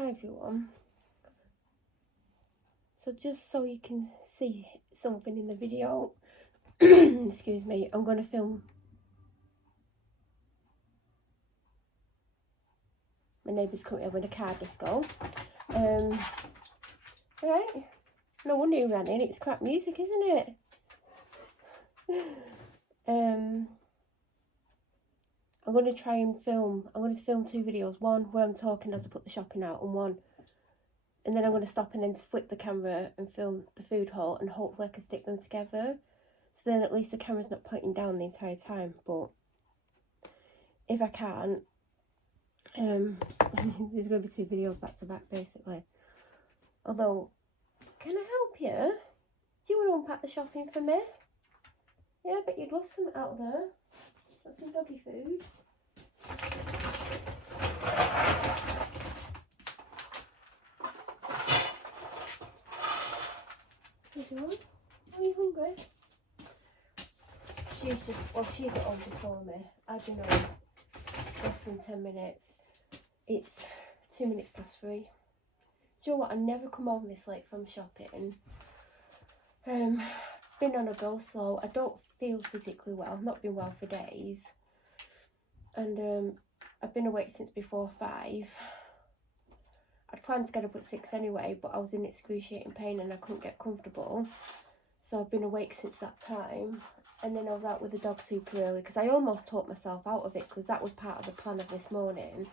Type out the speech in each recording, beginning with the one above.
Hi everyone. So just so you can see something in the video, excuse me, I'm going to film my neighbour's coming over with a car disco. Right, no wonder you ran in, it's crap music, isn't it? I'm going to try and film, I'm going to film 2 videos, one where I'm talking as I put the shopping out, and then I'm going to stop and then flip the camera and film the food haul, and hopefully I can stick them together. So then at least the camera's not pointing down the entire time. But if I can't, there's going to be 2 videos back to back basically. Although, can I help you? Do you want to unpack the shopping for me? Yeah, I bet you'd love some out there. Got some doggy food. Are you hungry? She's just, well, she got on before me. I've been on less than 10 minutes. It's 2 minutes past 3. Do you know what? I never come home this late from shopping. Been on a go slow. I don't feel physically well. I've not been well for days. And I've been awake since before 5. I'd planned to get up at 6 anyway, but I was in excruciating pain and I couldn't get comfortable. So I've been awake since that time. And then I was out with the dog super early because I almost talked myself out of it because that was part of the plan of this morning.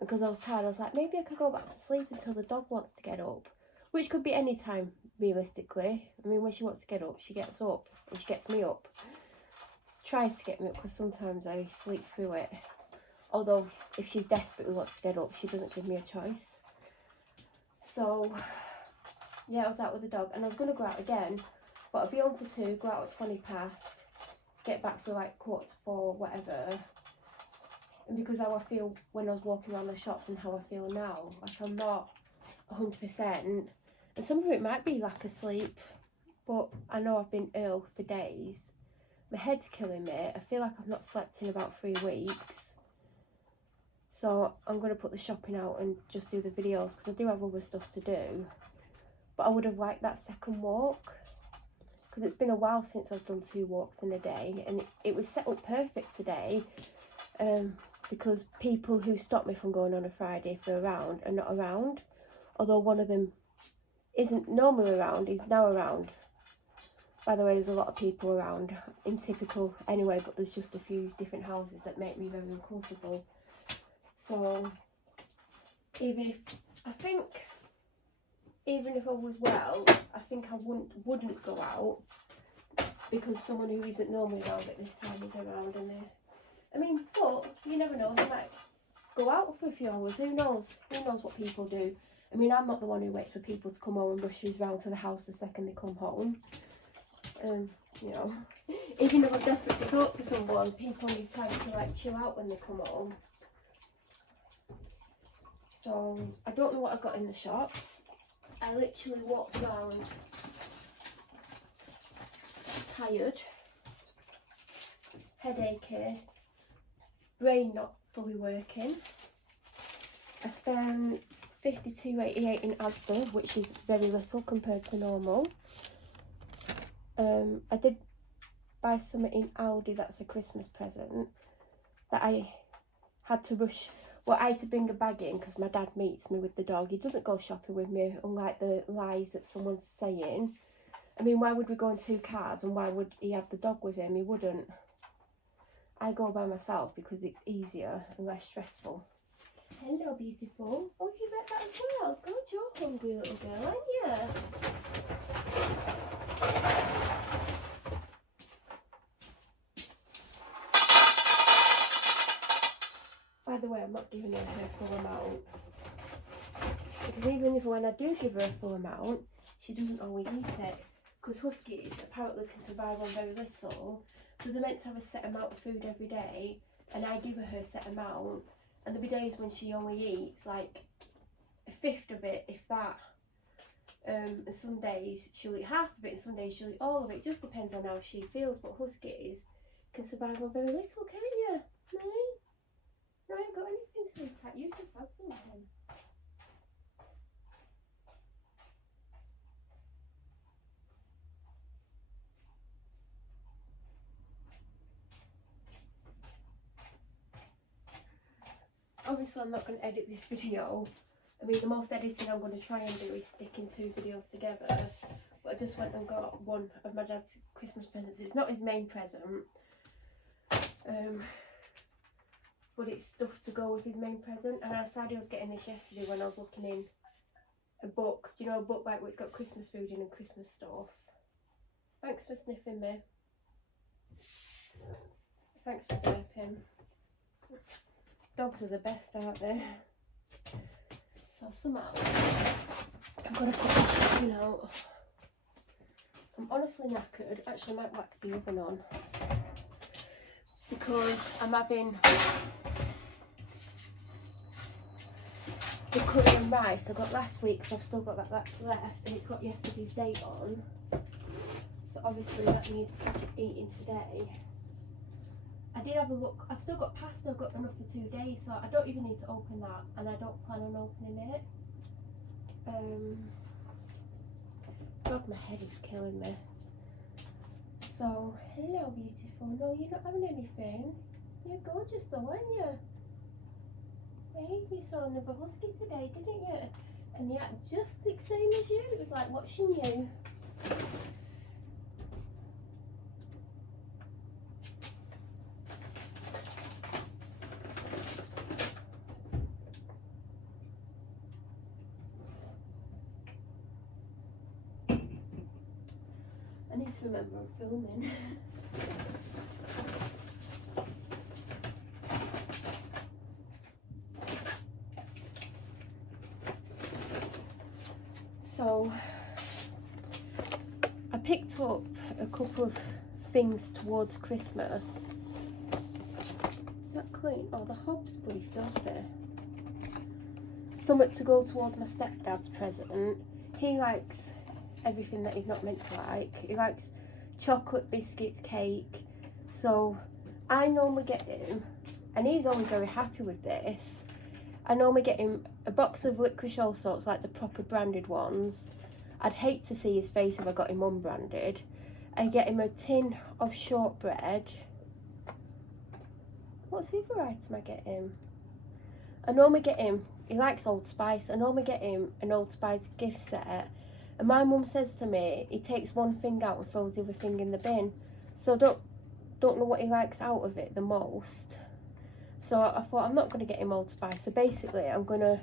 And because I was tired, I was like, maybe I could go back to sleep until the dog wants to get up. Which could be any time, realistically. I mean, when she wants to get up, she gets up. And she gets me up. Tries to get me up because sometimes I sleep through it. Although, if she desperately wants to get up, she doesn't give me a choice. So, yeah, I was out with the dog. And I was going to go out again. But I'd be on for 2, go out at 20 past. Get back for like 4:45, whatever. And because how I feel when I was walking around the shops and how I feel now, like I'm not 100%. And some of it might be lack of sleep. But I know I've been ill for days. My head's killing me. I feel like I've not slept in about 3 weeks. So I'm going to put the shopping out and just do the videos because I do have other stuff to do. But I would have liked that second walk. Because it's been a while since I've done 2 walks in a day. And it was set up perfect today. Because people who stop me from going on a Friday for a round are not around. Although one of them isn't normally around, he's now around. By the way, there's a lot of people around in typical anyway, but there's just a few different houses that make me very uncomfortable. So, even if I was well, I think I wouldn't go out because someone who isn't normally around at this time is around. And I mean, but you never know, they might go out for a few hours. Who knows? Who knows what people do? I mean, I'm not the one who waits for people to come home and rushes round to the house the second they come home. You know, even if I'm desperate to talk to someone, people need time to like chill out when they come home. So I don't know what I got in the shops. I literally walked around tired, headachy, brain not fully working. I spent £52.88 in Asda, which is very little compared to normal. I did buy something in Aldi that's a Christmas present that I had to rush. Well, I had to bring a bag in because my dad meets me with the dog. He doesn't go shopping with me, unlike the lies that someone's saying. I mean, why would we go in 2 cars and why would he have the dog with him? He wouldn't. I go by myself because it's easier and less stressful. Hello, beautiful. Oh, you read that as well. God, you're hungry, little girl, aren't you? By the way, I'm not giving her full amount. Because even if when I do give her a full amount, she doesn't always eat it. Because huskies apparently can survive on very little. So they're meant to have a set amount of food every day. And I give her a set amount. And there'll be days when she only eats like 1/5 of it, if that. And some days she'll eat half of it, and some days she'll eat all of it. It just depends on how she feels. But huskies can survive on very little, can't you? No? No, I haven't got anything, sweetheart. You've just had something. obviously I'm not going to edit this video. I mean, the most editing I'm going to try and do is sticking 2 videos together. But I just went and got one of my dad's Christmas presents. It's not his main present. But it's stuff to go with his main present. And I decided I was getting this yesterday when I was looking in a book. Do you know a book like where it's got Christmas food in and Christmas stuff? Thanks for sniffing me. Thanks for burping. Dogs are the best, aren't they? So somehow I'm going to put the chicken out. I'm honestly knackered. Actually, I might whack the oven on because I'm having the curry and rice I got last week, because I've still got that left, and it's got yesterday's date on. So obviously that needs eating today. I did have a look. I've still got pasta. I've got enough for 2 days, so I don't even need to open that, and I don't plan on opening it. God, my head is killing me. So, hello, beautiful. No, you're not having anything. You're gorgeous, though, aren't you? Hey, you saw another husky today, didn't you? And they act just the same as you. It was like watching you. I need to remember I'm filming. So I picked up a couple of things towards Christmas. Is that clean? Oh, the hob's pretty filthy. Something to go towards my stepdad's present. He likes everything that he's not meant to like. He likes chocolate, biscuits, cake. So I normally get him, and he's always very happy with this, I normally get him a box of licorice all sorts, like the proper branded ones. I'd hate to see his face if I got him unbranded. I get him a tin of shortbread. What's the other item I get him? I normally get him, he likes Old Spice, I normally get him an Old Spice gift set. And my mum says to me, he takes one thing out and throws the other thing in the bin. So don't know what he likes out of it the most. So I thought, I'm not going to get him Old Spice. So basically, I'm going to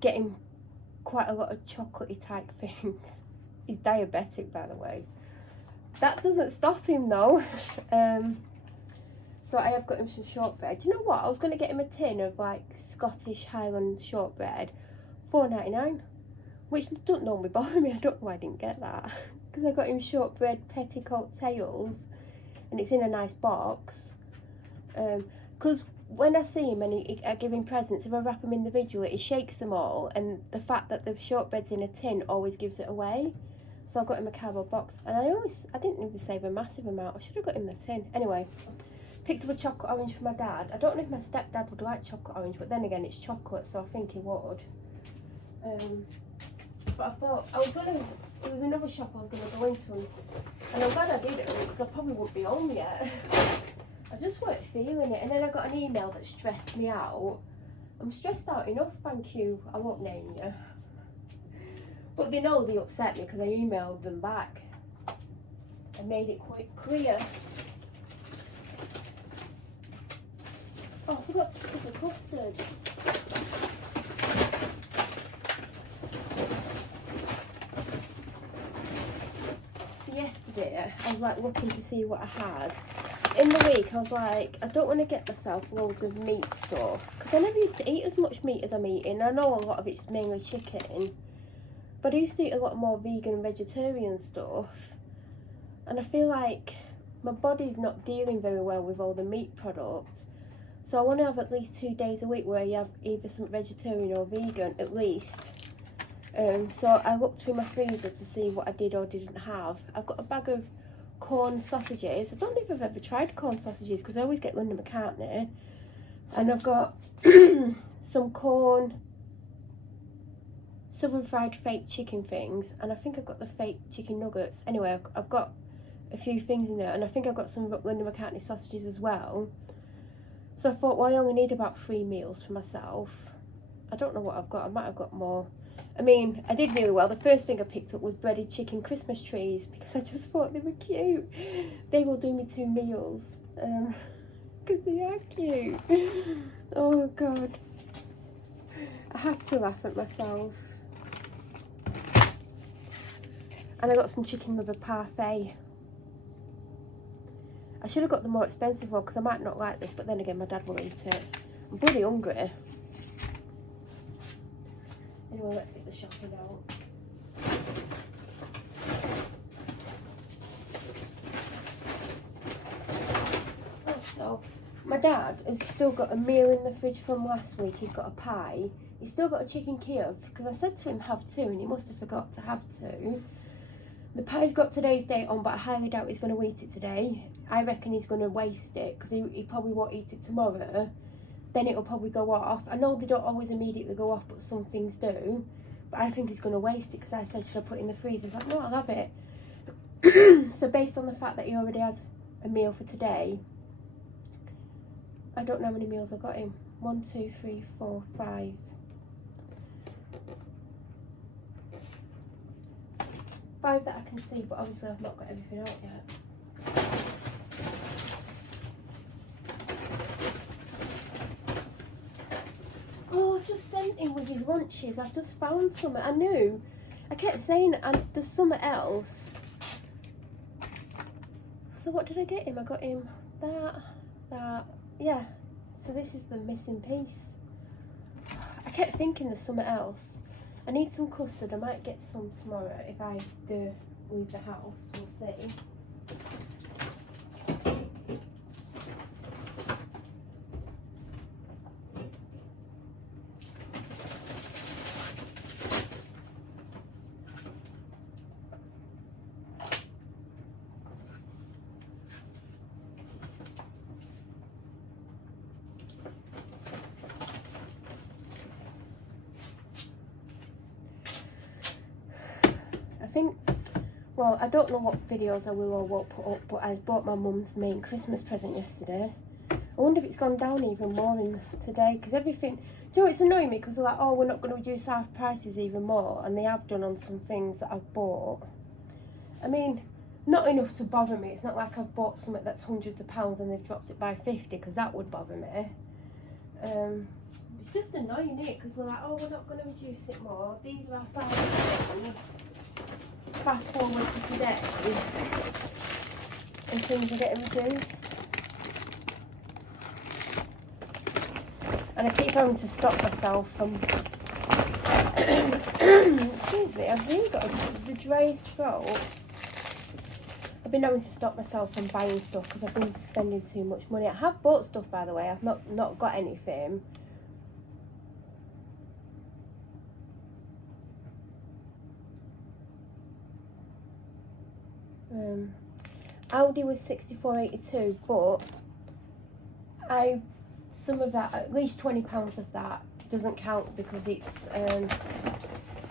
get him quite a lot of chocolatey type things. He's diabetic, by the way. That doesn't stop him, though. So I have got him some shortbread. You know what? I was going to get him a tin of, like, Scottish Highland shortbread. £4.99. Which doesn't normally bother me. I don't know why I didn't get that. Because I got him shortbread petticoat tails. And it's in a nice box. Because when I see him and I give him presents, if I wrap them individually, he shakes them all. And the fact that the shortbread's in a tin always gives it away. So I got him a cardboard box. And I didn't even save a massive amount. I should have got him the tin. Anyway, picked up a chocolate orange for my dad. I don't know if my stepdad would like chocolate orange, but then again, it's chocolate, so I think he would. But I thought, there was another shop I was going to go into, and I'm glad I did it, because I probably wouldn't be home yet. I just weren't feeling it, and then I got an email that stressed me out. I'm stressed out enough, thank you, I won't name you. But they know they upset me, because I emailed them back. I made it quite clear. Oh, I forgot to put the custard. Yesterday I was like looking to see what I had. In the week I was like, I don't want to get myself loads of meat stuff, because I never used to eat as much meat as I'm eating. I know a lot of it's mainly chicken, but I used to eat a lot more vegan and vegetarian stuff, and I feel like my body's not dealing very well with all the meat products. So I want to have at least 2 days a week where you have either some vegetarian or vegan at least. So I looked through my freezer to see what I did or didn't have. I've got a bag of corn sausages. I don't know if I've ever tried corn sausages, because I always get Linda McCartney. And I've got some corn southern fried fake chicken things. And I think I've got the fake chicken nuggets. Anyway, I've got a few things in there. And I think I've got some Linda McCartney sausages as well. So I thought, well, I only need about 3 meals for myself. I don't know what I've got. I might have got more. I mean, I did really well. The first thing I picked up was breaded chicken Christmas trees because I just thought they were cute. They will do me 2 meals because they are cute. Oh, God. I have to laugh at myself. And I got some chicken liver parfait. I should have got the more expensive one because I might not like this, but then again, my dad will eat it. I'm bloody hungry. Anyway, let's get the shopping out. Also, my dad has still got a meal in the fridge from last week. He's got a pie. He's still got a chicken Kiev because I said to him have 2 and he must have forgot to have 2. The pie's got today's date on, but I highly doubt he's going to eat it today. I reckon he's going to waste it because he probably won't eat it tomorrow. Then it'll probably go off. I know they don't always immediately go off, but some things do. But I think he's going to waste it because I said, should I put it in the freezer? He's like, no, I'll have it. So based on the fact that he already has a meal for today, I don't know how many meals I got him. 1, 2, 3, 4, 5. 5 that I can see, but obviously I've not got everything out yet. Oh, I've just sent him with his lunches. I've just found something. I kept saying, and there's something else. So what did I get him? I got him that, yeah. So this is the missing piece. I kept thinking there's something else. I need some custard. I might get some tomorrow if I do leave the house. We'll see. Well, I don't know what videos I will or won't put up, but I bought my mum's main Christmas present yesterday. I wonder if it's gone down even more in today, because everything... Do you know, it's annoying me, because they're like, oh, we're not going to reduce our prices even more, and they have done on some things that I've bought. I mean, not enough to bother me. It's not like I've bought something that's hundreds of pounds and they've dropped it by 50, because that would bother me. It's just annoying, isn't it? Because they're like, oh, we're not going to reduce it more. These are our 5 pounds. Fast forward to today and things are getting reduced, and I keep having to stop myself from excuse me, I've really got the driest throat. I've been having to stop myself from buying stuff because I've been spending too much money. I have bought stuff, by the way. I've not got anything. Aldi was 64.82, but some of that, at least £20 of that doesn't count because it's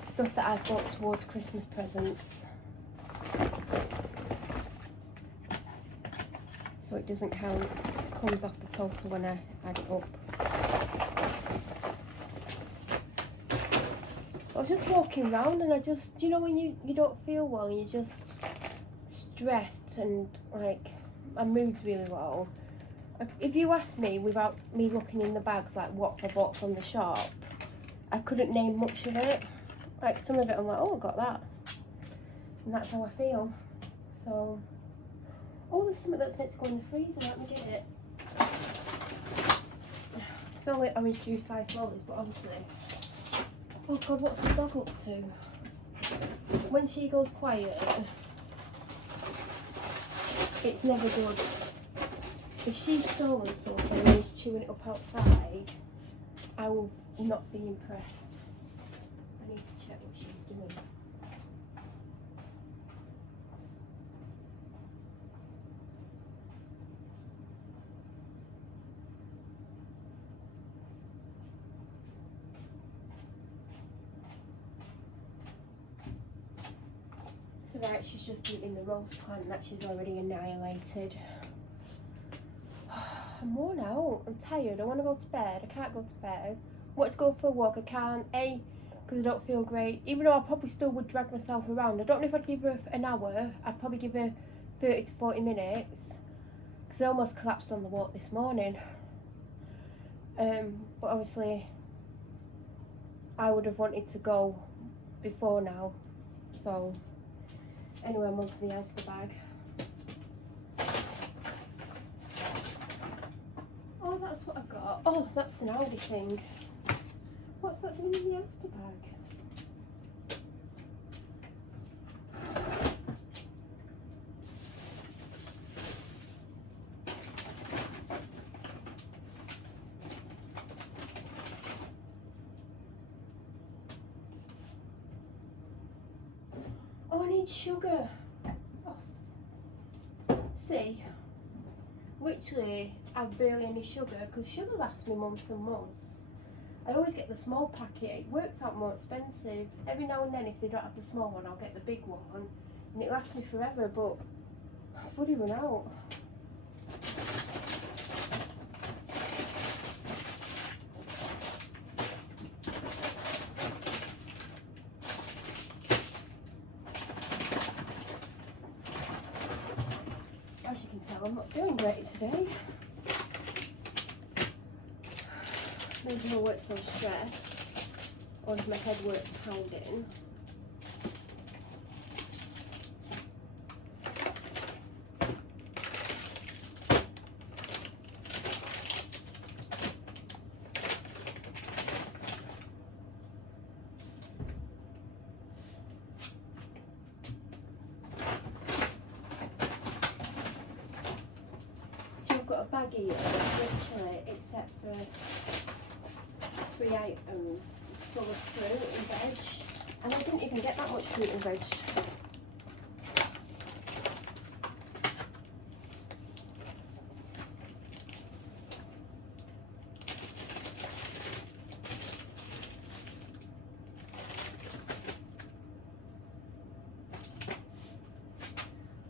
stuff that I bought towards Christmas presents, so it doesn't count. It comes off the total when I add it up. I was just walking around and I just, you know, when you don't feel well and you're just stressed and like my mood's really low. If you asked me without me looking in the bags like what I bought from the shop, I couldn't name much of it. Like some of it I'm like, oh, I got that, and that's how I feel. So, oh, there's something that's meant to go in the freezer. Let me get it. It's only orange juice size lollies, but obviously, oh God, what's the dog up to? When she goes quiet, it's never good. If she's stolen something and is chewing it up outside, I will not be impressed. I need to check what she's doing. So right, she's just eating the roast plant that she's already annihilated. I'm worn out. I'm tired. I want to go to bed. I can't go to bed. I want to go for a walk. I can't. Because I don't feel great. Even though I probably still would drag myself around. I don't know if I'd give her an hour. I'd probably give her 30 to 40 minutes. Because I almost collapsed on the walk this morning. But obviously, I would have wanted to go before now. So, anyway, I'm on to the Oyster bag. Oh, that's what I got. Oh, that's an Aldi thing. What's that doing in the Oyster bag? Oh, I need sugar. Oh. See, literally, I've barely any sugar because sugar lasts me months and months. I always get the small packet. It works out more expensive. Every now and then, if they don't have the small one, I'll get the big one, and it lasts me forever. But I've already run out. As you can tell, I'm not doing great today. Maybe I work so stressed, or if my head works pounding. I've got a bag here, literally, except for 3 items. It's full of fruit and veg, and I didn't even get that much fruit and veg.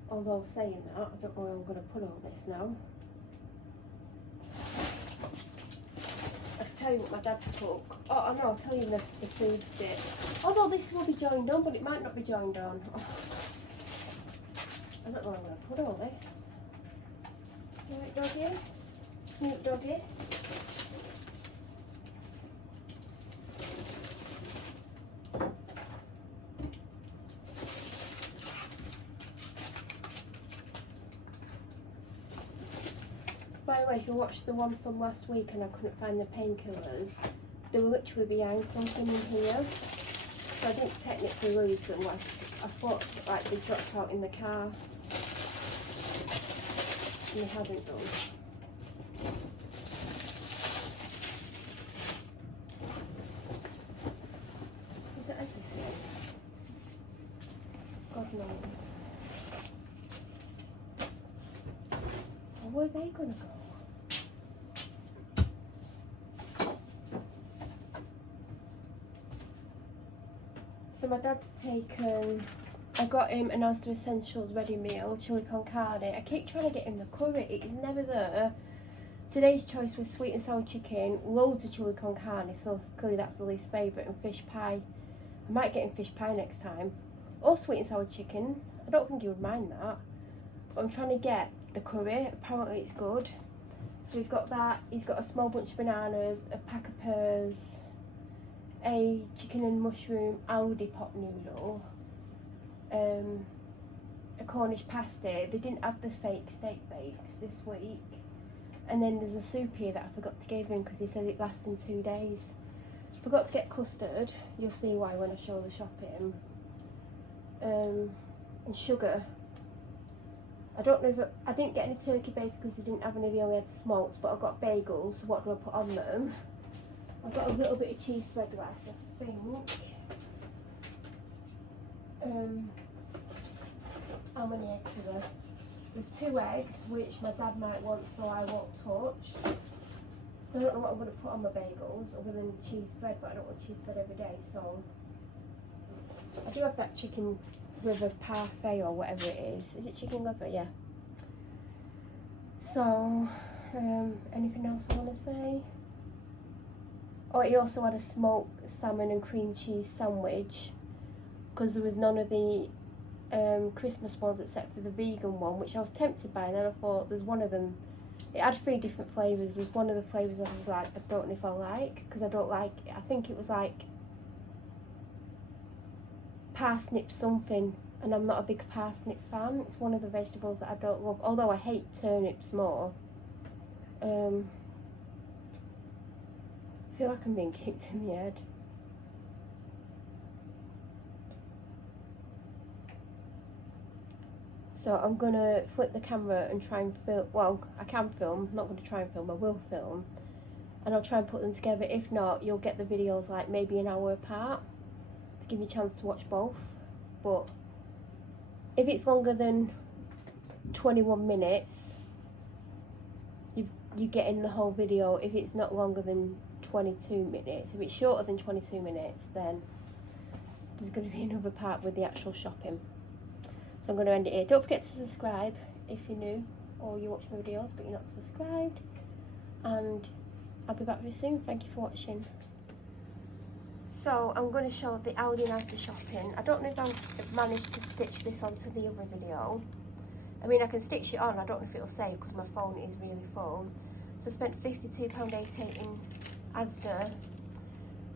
Although saying that, I don't know where I'm going to put all this now. Tell you what my dad's took. Oh, no, I'll tell you the food bit. Although this will be joined on, but it might not be joined on. Oh. I don't know where I'm going to put all this. Right, doggy? Snoop doggy? By the way, if you watched the one from last week and I couldn't find the painkillers, they were literally behind something in here. So I didn't technically lose them. I thought like they dropped out in the car. And they hadn't done. Is it everything? God knows. Where are they gonna go? So my dad's taken, I got him an Asda Essentials ready meal, chili con carne. I keep trying to get him the curry, it is never there. Today's choice was sweet and sour chicken, loads of chili con carne, so clearly that's the least favourite, and fish pie. I might get him fish pie next time. Or sweet and sour chicken, I don't think he would mind that. But I'm trying to get the curry, apparently it's good. So he's got that, he's got a small bunch of bananas, a pack of pears, a chicken and mushroom Aldi pot noodle, a Cornish pasty. They didn't have the fake steak bakes this week. And then there's a soup here that I forgot to give him because he said it lasts him 2 days. Forgot to get custard, you'll see why when I show the shopping. And sugar. I don't know if I didn't get any turkey bacon because they didn't have any, they only had smokes, but I've got bagels, so what do I put on them? I've got a little bit of cheese spread left, I think. How many eggs are there? There's 2 eggs, which my dad might want, so I won't touch. So I don't know what I'm going to put on my bagels, other than cheese spread, but I don't want cheese spread every day, so... I do have that chicken liver parfait or whatever it is. Is it chicken liver? Yeah. So, Anything else I want to say? Oh, he also had a smoked salmon and cream cheese sandwich, because there was none of the Christmas ones except for the vegan one, which I was tempted by, and then I thought there's one of them, it had 3 different flavours, there's one of the flavours I was like, I don't know if I like, because I don't like, I think it was like parsnip something, and I'm not a big parsnip fan. It's one of the vegetables that I don't love, although I hate turnips more. I feel like I'm being kicked in the head. So I'm gonna flip the camera and try and film, well, I can film, I'm not gonna try and film, I will film. And I'll try and put them together. If not, you'll get the videos like maybe an hour apart to give you a chance to watch both. But if it's longer than 21 minutes, you get in the whole video. If it's not longer than 22 minutes, if it's shorter than 22 minutes, then there's going to be another part with the actual shopping. So I'm going to end it here. Don't forget to subscribe if you're new or you watch my videos but you're not subscribed. And I'll be back very soon. Thank you for watching. So I'm going to show the Aldi and Asda shopping. I don't know if I've managed to stitch this onto the other video. I mean, I can stitch it on. I don't know if it'll save because my phone is really full. So I spent £52.88 in Asda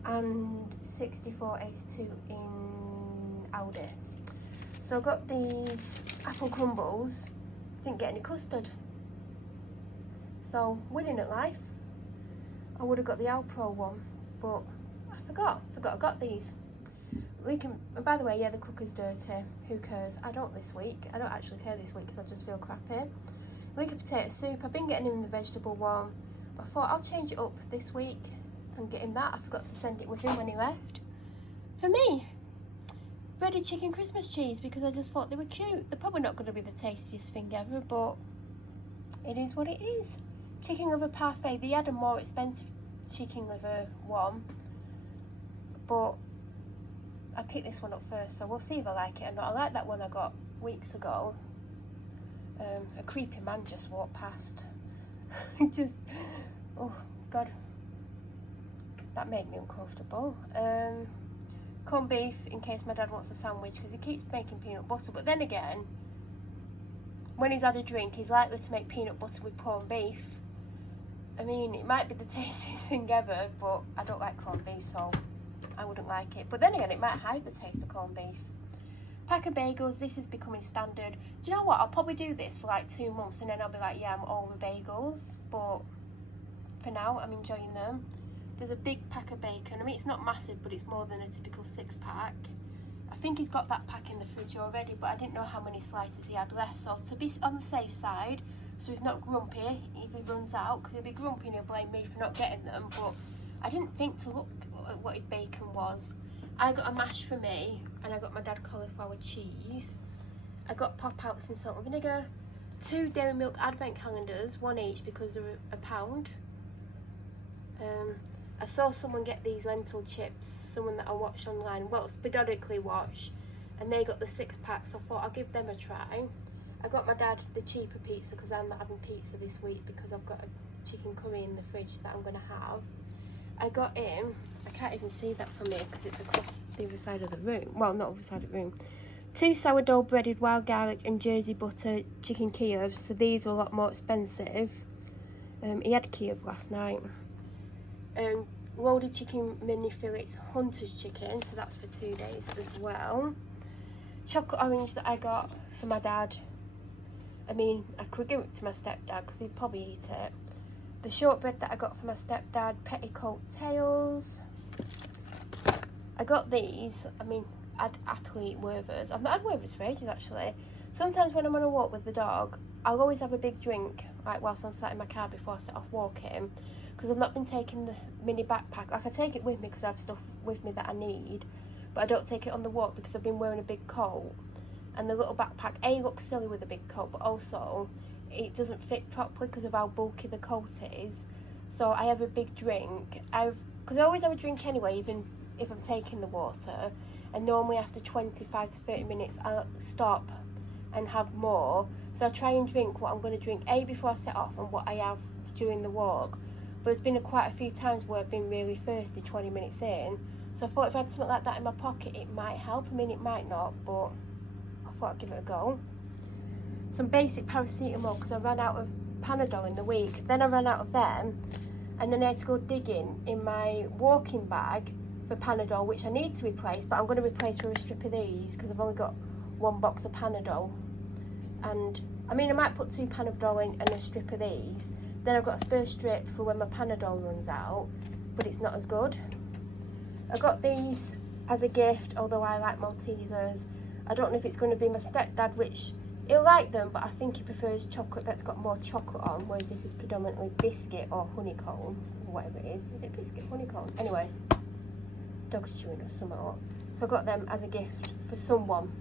and £64.82 in Aldi. So I got these apple crumbles. Didn't get any custard. So winning at life. I would have got the Alpro one, but I forgot I got these. And by the way, yeah, the cooker's dirty. Who cares? I don't this week. I don't actually care this week because I just feel crappy. Leek and potato soup. I've been getting him the vegetable one, but I thought I'll change it up this week and get him that. I forgot to send it with him when he left. For me, breaded chicken Christmas cheese because I just thought they were cute. They're probably not going to be the tastiest thing ever, but it is what it is. Chicken liver parfait. They had a more expensive chicken liver one, but I picked this one up first, so we'll see if I like it or not. I like that one I got weeks ago. A creepy man just walked past. Just, oh God, that made me uncomfortable. Corned beef in case my dad wants a sandwich because he keeps making peanut butter, but then again, when he's had a drink, he's likely to make peanut butter with corned beef. I mean, it might be the tastiest thing ever, but I don't like corned beef, so I wouldn't like it. But then again, it might hide the taste of corned beef. Pack of bagels. This is becoming standard. Do you know what? I'll probably do this for like 2 months and then I'll be like, yeah, I'm over bagels. But for now, I'm enjoying them. There's a big pack of bacon. I mean, it's not massive, but it's more than a typical 6-pack. I think he's got that pack in the fridge already, but I didn't know how many slices he had left. So to be on the safe side, so he's not grumpy if he runs out, because he'll be grumpy and he'll blame me for not getting them. But I didn't think to look at what his bacon was. I got a mash for me, and I got my dad cauliflower cheese. I got pop-outs in salt and vinegar. 2 dairy milk advent calendars, 1 each because they're £1. I saw someone get these lentil chips, someone that I watched online, well, periodically watch, and they got the 6-pack, so I thought I'll give them a try. I got my dad the cheaper pizza because I'm not having pizza this week because I've got a chicken curry in the fridge that I'm going to have. I got him, I can't even see that from here because it's across the other side of the room, well, not other side of the room, 2 sourdough breaded wild garlic and Jersey butter chicken Kievs, so these were a lot more expensive. He had Kiev last night. Loaded chicken mini fillets, Hunter's chicken, so that's for 2 days as well. Chocolate orange that I got for my dad. I mean, I could give it to my stepdad because he'd probably eat it. The shortbread that I got for my stepdad, petticoat tails. I got these. I mean, I'd happily eat Werther's. I've not had Werther's for ages actually. Sometimes when I'm on a walk with the dog, I'll always have a big drink, like whilst I'm sat in my car before I set off walking, because I've not been taking the mini backpack. Like, I take it with me because I have stuff with me that I need, but I don't take it on the walk because I've been wearing a big coat. And the little backpack, A, looks silly with a big coat, but also it doesn't fit properly because of how bulky the coat is. So I have a big drink. Because I always have a drink anyway, even if I'm taking the water. And normally after 25 to 30 minutes, I'll stop and have more. So I try and drink what I'm going to drink, A, before I set off, and what I have during the walk, but there's been quite a few times where I've been really thirsty 20 minutes in, so I thought if I had something like that in my pocket it might help. I mean, it might not, but I thought I'd give it a go. Some basic paracetamol because I ran out of Panadol in the week, then I ran out of them, and then I had to go digging in my walking bag for Panadol, which I need to replace, but I'm going to replace with a strip of these because I've only got one box of Panadol. And I mean, I might put 2 Panadol in and a strip of these. Then I've got a spare strip for when my Panadol runs out, but it's not as good. I got these as a gift, although I like Maltesers. I don't know if it's going to be my stepdad, which he'll like them, but I think he prefers chocolate that's got more chocolate on, whereas this is predominantly biscuit or honeycomb, or whatever it is. Is it biscuit, honeycomb? Anyway, dog's chewing or something up. So I got them as a gift for someone.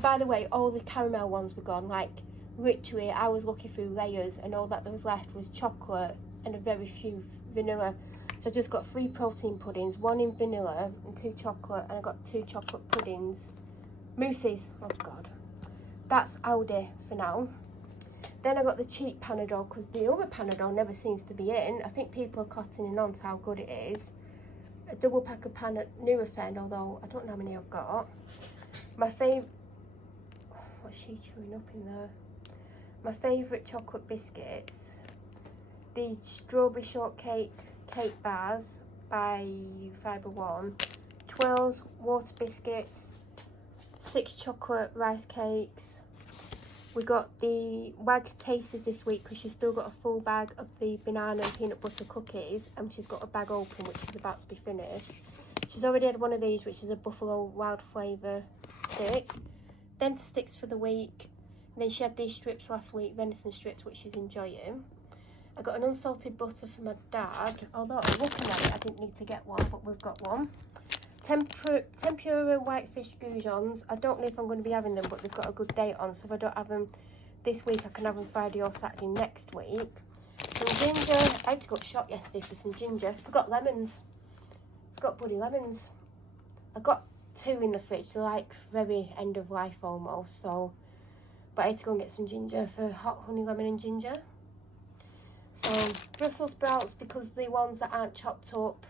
By the way, all the caramel ones were gone. Like, literally, I was looking through layers and all that was left was chocolate and a very few vanilla. So I just got 3 protein puddings, 1 in vanilla and 2 chocolate, and I got 2 chocolate puddings. Mousses, oh God. That's Aldi for now. Then I got the cheap Panadol because the other Panadol never seems to be in. I think people are cottoning on to how good it is. A double pack of Nurofen, although I don't know how many I've got. My favourite, what's she chewing up in there? My favourite chocolate biscuits, the strawberry shortcake cake bars by Fibre One, Twirls water biscuits, 6 chocolate rice cakes. We got the Wag Tasters this week because she's still got a full bag of the banana and peanut butter cookies, and she's got a bag open which is about to be finished. She's already had one of these, which is a buffalo wild flavour stick. Then sticks for the week. And then she had these strips last week, venison strips, which she's enjoying. I got an unsalted butter for my dad, although looking at it I didn't need to get one, but we've got one. Tempura whitefish goujons. I don't know if I'm going to be having them, but they've got a good date on, so if I don't have them this week I can have them Friday or Saturday next week. Some ginger. I had to go shop yesterday for some ginger. Forgot lemons. Forgot bloody lemons. I got 2 in the fridge. They're like very end of life almost, so, but I had to go and get some ginger for hot honey lemon and ginger. So Brussels sprouts, because the ones that aren't chopped up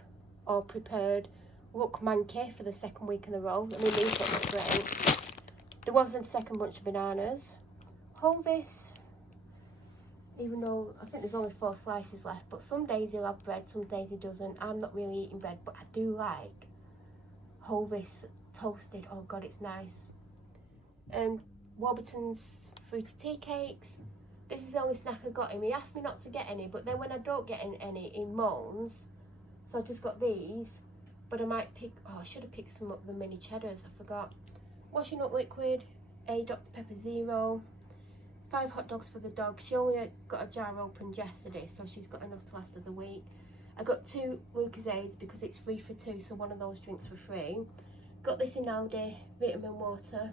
or prepared look manky for the 2nd week in a row. I mean, these look great. There was a second bunch of bananas. Hovis, even though I think there's only 4 slices left, but some days he'll have bread, some days he doesn't. I'm not really eating bread, but I do like Hovis toasted. Oh God, it's nice. Warburton's fruity tea cakes. This is the only snack I got him. He asked me not to get any, but then when I don't get any, he moans. So I just got these. But I might pick, oh, I should have picked some up the mini cheddars, I forgot. Washing up liquid, a Dr Pepper Zero, 5 hot dogs for the dog. She only got a jar opened yesterday, so she's got enough to last her the week. I got 2 Lucasades because it's 3 for 2, so one of those drinks for free. Got this in Aldi, vitamin water.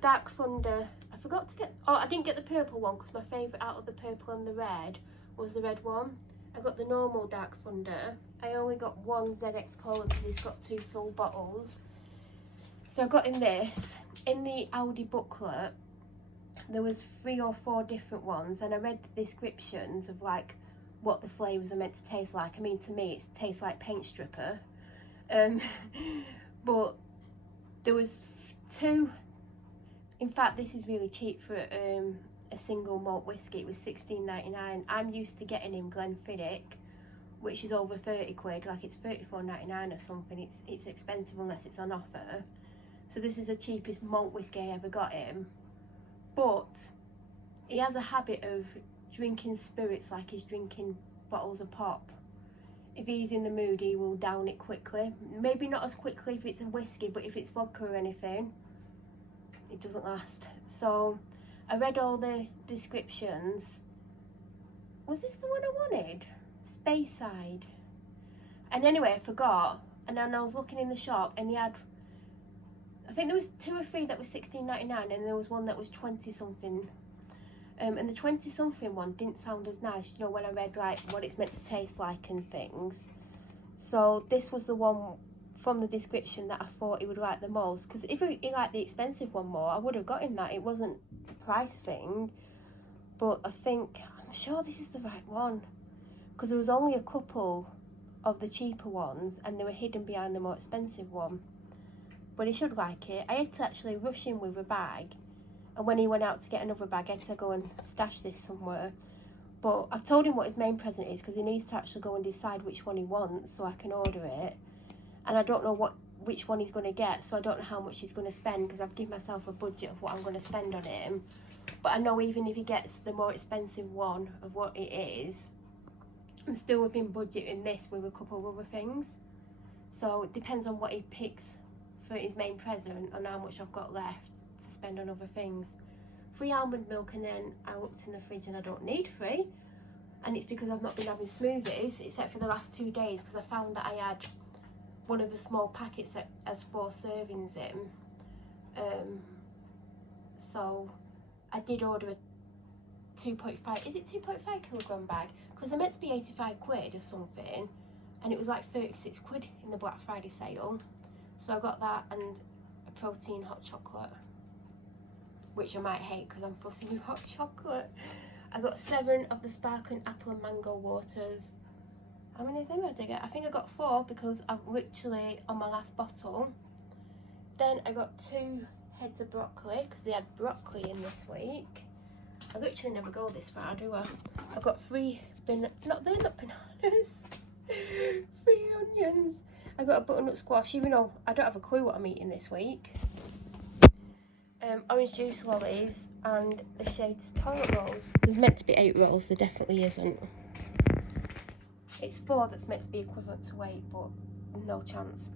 Dark Thunder, I forgot to get, oh, I didn't get the purple one because my favourite out of the purple and the red was the red one. I got the normal Dark Thunder. I only got 1 ZX Cola because he's got 2 full bottles. So I got him this. In the Aldi booklet, there was 3 or 4 different ones, and I read the descriptions of like what the flavours are meant to taste like. I mean, to me, it tastes like paint stripper. But there was 2. In fact, this is really cheap for a single malt whiskey. It was $16.99. I'm used to getting him Glenfiddich, which is over 30 quid. Like, it's $34.99 or something. It's expensive unless it's on offer. So this is the cheapest malt whiskey I ever got him. But he has a habit of drinking spirits like he's drinking bottles of pop. If he's in the mood, he will down it quickly. Maybe not as quickly if it's a whiskey, but if it's vodka or anything, it doesn't last. So I read all the descriptions. Was this the one I wanted? Speyside. And anyway, I forgot. And then I was looking in the shop and they had, I think there was 2 or 3 that was $16.99 and there was one that was 20 something. And the 20 something one didn't sound as nice, you know, when I read like what it's meant to taste like and things. So this was the one from the description that I thought he would like the most, because if he liked the expensive one more, I would have got him that. It wasn't a price thing, but I think sure this is the right one, because there was only a couple of the cheaper ones and they were hidden behind the more expensive one. But he should like it. I had to actually rush in with a bag, and when he went out to get another bag, I had to go and stash this somewhere. But I've told him what his main present is, because he needs to actually go and decide which one he wants so I can order it. And I don't know which one he's going to get, so I don't know how much he's going to spend, because I've given myself a budget of what I'm going to spend on him. But I know even if he gets the more expensive one of what it is, I'm still within budget in this with a couple of other things. So it depends on what he picks for his main present and how much I've got left to spend on other things. 3 almond milk, and then I looked in the fridge and I don't need 3. And it's because I've not been having smoothies except for the last 2 days, because I found that I had one of the small packets that has 4 servings in. So I did order a 2.5, is it 2.5 kilogram bag? Because they're meant to be 85 quid or something, and it was like 36 quid in the Black Friday sale. So I got that and a protein hot chocolate, which I might hate because I'm fussy with hot chocolate. I got 7 of the sparkling apple and mango waters. How many of them did I get? I think I got 4 because I'm literally on my last bottle. Then I got 2 heads of broccoli because they had broccoli in this week. I literally never go this far, do I? I got 3 they're not bananas. 3 onions. I got a butternut squash, even though I don't have a clue what I'm eating this week. Orange juice lollies and the Shades toilet rolls. There's meant to be 8 rolls, there definitely isn't. It's 4 that's meant to be equivalent to weight, but no chance.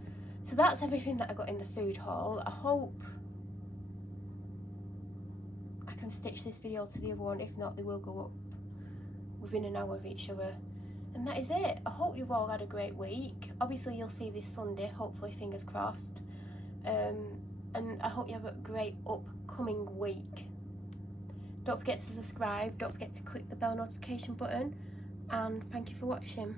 So that's everything that I got in the food haul. I hope I can stitch this video to the other one. If not, they will go up within an hour of each other. And that is it. I hope you've all had a great week. Obviously you'll see this Sunday, hopefully, fingers crossed. And I hope you have a great upcoming week. Don't forget to subscribe, don't forget to click the bell notification button, and thank you for watching.